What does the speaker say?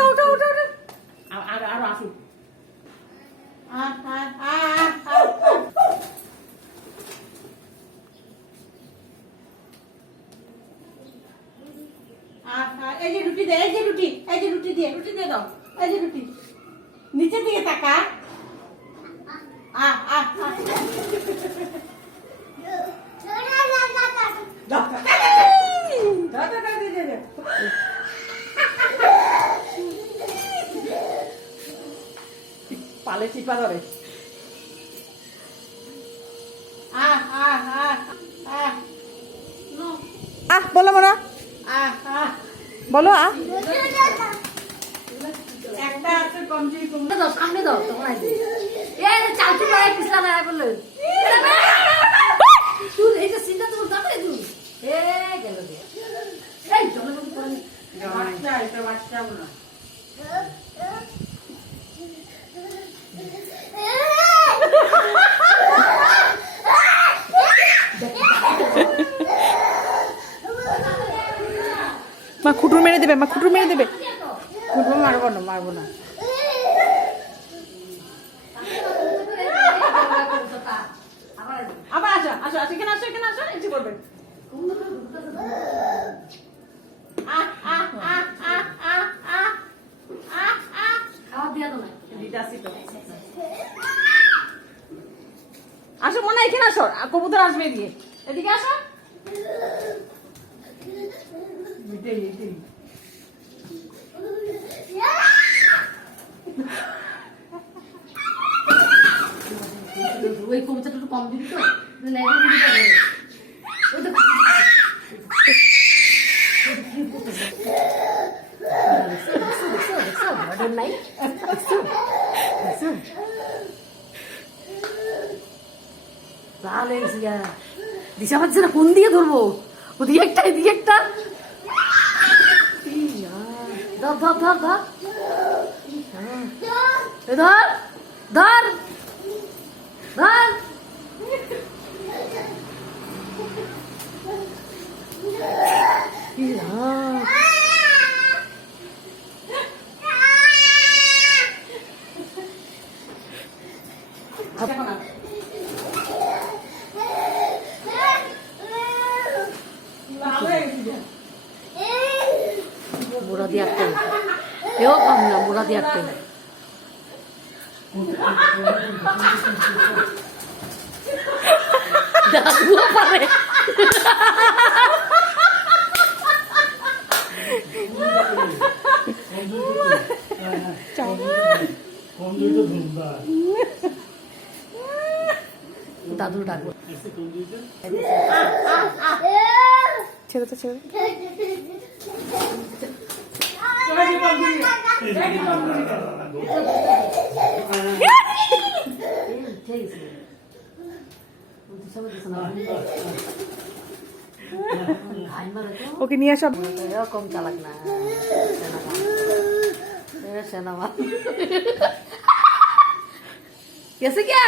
উঠো উঠো উঠো উঠো আর আর আসুক এই যে রুটি দে, এই যে রুটি, এই যে রুটি দিয়ে দাও, এই যে রুটি নিচের দিকে তাকা। পালে চিপা ধরে বলো মোনা বলো একটা আছে কমজি কমে দাও, সামনে দাও তোমার এই চালতি পায়ে পিছলা না বললে তুই এই যে সিনটা তুমি জানো তুই গেল রে এই চলো তুমি করে বাচ্চা এটা বাচ্চা বলো মা খুটুর মেরে দেবে, মা খুটুর মেরে দেবে। খুটুর মারবো না আবার আসো আসো আসো এখানে আসো এখানে আসো এই যে করবে আসো মনে এখানে আসো কবুতর আসবে দিয়ে এদিকে আসো ওই কবিতাটা একটু কম দিবি তো নাই দিশা পাচ্ছে না কোন দিকে ধরবো ওদিকে একটা এদিকে একটা ধর ধর ধর ধর ধর ধর ধর বুড়া দিয়ে একটা এও কম না বুড়া দিয়ে একটা দাদুও পারে দাদুর ডাকবো ছেড়ে তো ছেড়ে ওকে নিয়ে আসা কম চালাক না সেনামা कैसे क्या?